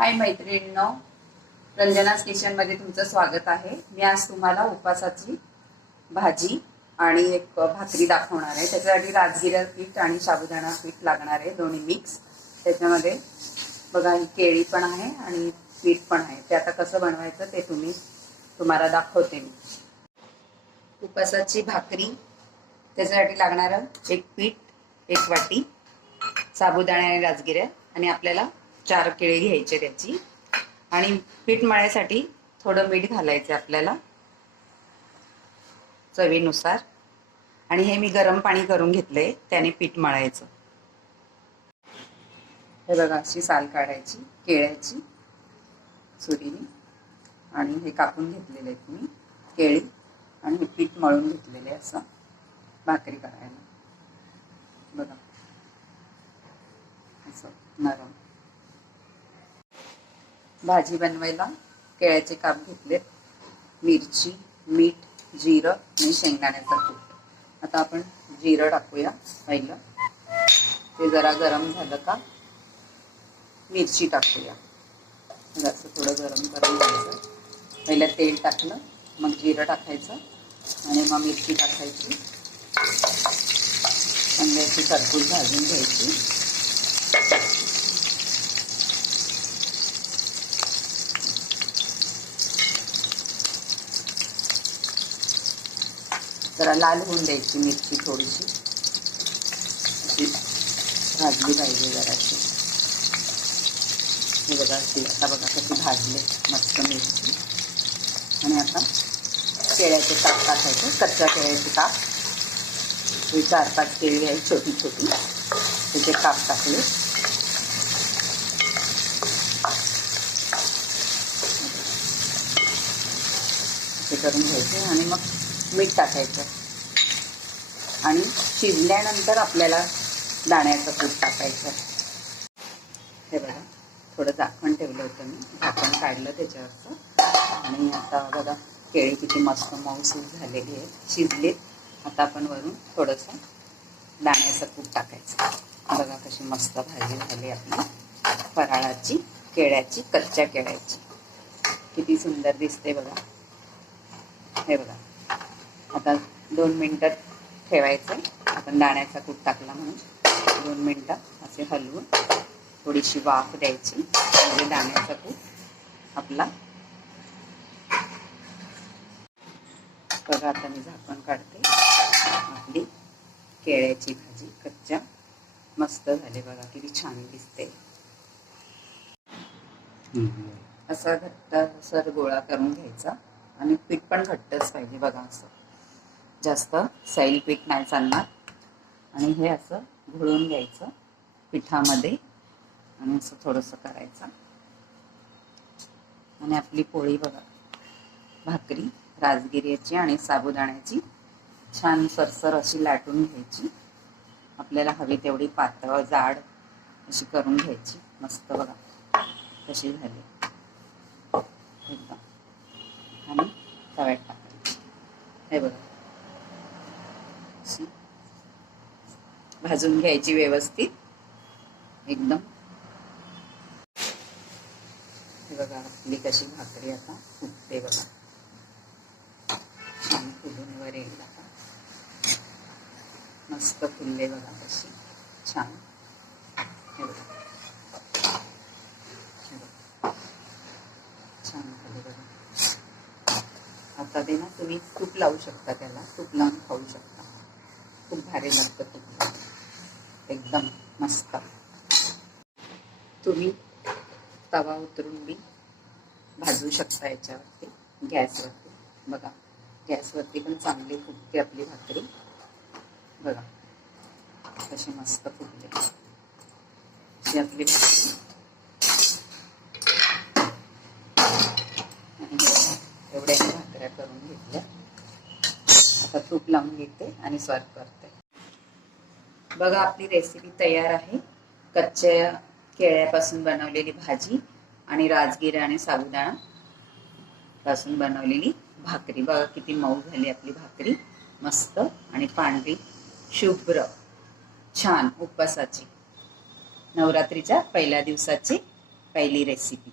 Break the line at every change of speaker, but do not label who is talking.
हाय मैत्रिणींनो रंजना किचनमध्ये तुमचं स्वागत आहे. मी आज तुम्हाला उपासाची भाजी आणि एक भाकरी दाखवणार आहे. त्याच्यासाठी राजगिरा पीठ आणि साबुदाणा पीठ लागणार आहे दोन्ही मिक्स त्याच्यामध्ये बघा ही केळी पण आहे आणि पीठ पण आहे. ते आता कसं बनवायचं ते तुम्ही तुम्हाला दाखवते मी. उपासाची भाकरी त्याच्यासाठी लागणारं एक पीठ एक वाटी साबुदाणा आणि राजगिऱ्या आणि आपल्याला चार केळी घ्यायचे त्याची. आणि पीठ मळ्यासाठी थोडं मीठ घालायचं आपल्याला चवीनुसार. आणि हे मी गरम पाणी करून घेतलंय त्याने पीठ मळायचं. हे बघा अशी साल काढायची केळ्याची सुरीने. आणि हे कापून घेतलेले आहेत मी केळी. आणि हे पीठ मळून घेतलेले असं भाकरी करायला. बघा. असं नरम. भाजी बनवायला केळ्याचे काप घेतलेत मिरची मीठ जिरं आणि शेंगदाण्याचा तूप. आता आपण जिरं टाकूया पहिलं. ते जरा गरम झालं का मिरची टाकूया. मग असं थोडं गरम करून घ्यायचं पहिलं तेल टाकलं मग जिरं टाकायचं आणि मग मिरची टाकायची. अंड्याची खरपूस भाजून घ्यायची. जरा लाल होऊन द्यायची मिरची थोडीशी. अशी भाजली पाहिजे जराशी. हे बघा ती आता बघा कशी भाजले मस्त मिरची. आणि आता केळ्याचे ताप टाकायचे कच्च्या केळ्याचे ताप हे चार पाच केळी आहे छोटी छोटी. त्याचे काप टाकले. ते करून घ्यायचे आणि मग मीठ टाकायचं. आणि शिजल्यानंतर आपल्याला दाण्याचं कूट टाकायचं. हे बघा थोडं झाकण ठेवलं होतं मी. झाकण काढलं त्याच्यावरचं. आणि आता बघा केळी किती मस्त मऊसूद झालेली आहे. शिजलीत. आता आपण वरून थोडंसं दाण्याचं कूट टाकायचं. बघा कशी मस्त भाजी झाली आपली. फराळाची केळ्याची कच्च्या केळ्याची. किती सुंदर दिसते बघा. हे बघा. आता दोन मिनटं ठेवायचं. आपण दाण्याचा कूट टाकला म्हणून. दोन मिनटं असे हलवून थोडीशी वाफ द्यायची. म्हणजे दाण्याचा कूट आपला. बघा आता मी झाकण काढते. आपली केळ्याची भाजी कच्च्या मस्त झाली. बघा किती छान दिसते. असा घट्ट सर गोळा करून घ्यायचा. आणि पीठ पण घट्टच पाहिजे बघा असं. जास्त सैल पीठ नाही चालणार. आणि हे असं घोळून घ्यायचं पिठामध्ये. आणि असं थोडंसं करायचं. आणि आपली पोळी बघा. भाकरी राजगिरीची आणि साबुदाण्याची छान सरसर अशी लाटून घ्यायची. आपल्याला हवी तेवढी पातळ जाड अशी करून घ्यायची. मस्त बघा. कशी झाली. एकदम. आणि तव्यात टाकायची. हे बघा. अशी भाजून घ्यायची व्यवस्थित. एकदम. हे बघा आपली कशी भाकरी आता फुटते बघा. छान फुलून वर येईल आता. मस्त फुलले बघा कशी. छान. हे हे बघा. छान झाले बघा. आता ते ना तुम्ही तूप लावू शकता त्याला. तूप लावून खाऊ शकता. खूप भारी लागतं तूप एकदम मस्त. तुम्ही तवा उतरून बी भाजू शकता याच्यावरती गॅसवरती. बघा गॅसवरती पण चांगली फुगते आपली भाकरी. बघा कशी मस्त फुगते. अशी आपली भाकरी. एवढ्या भाकऱ्या करून घेतल्या. आता तूप लावून घेते आणि सर्व करते. बघा आपली रेसिपी तयार आहे. कच्च्या केळ्यापासून बनवलेली भाजी आणि राजगिरा आणि साबुदाणा पासून बनवलेली भाकरी. बघा किती मऊ झाली आपली भाकरी. मस्त आणि पांढरी शुभ्र छान उपवासाची नवरात्रीच्या पहिल्या दिवसाची पहिली रेसिपी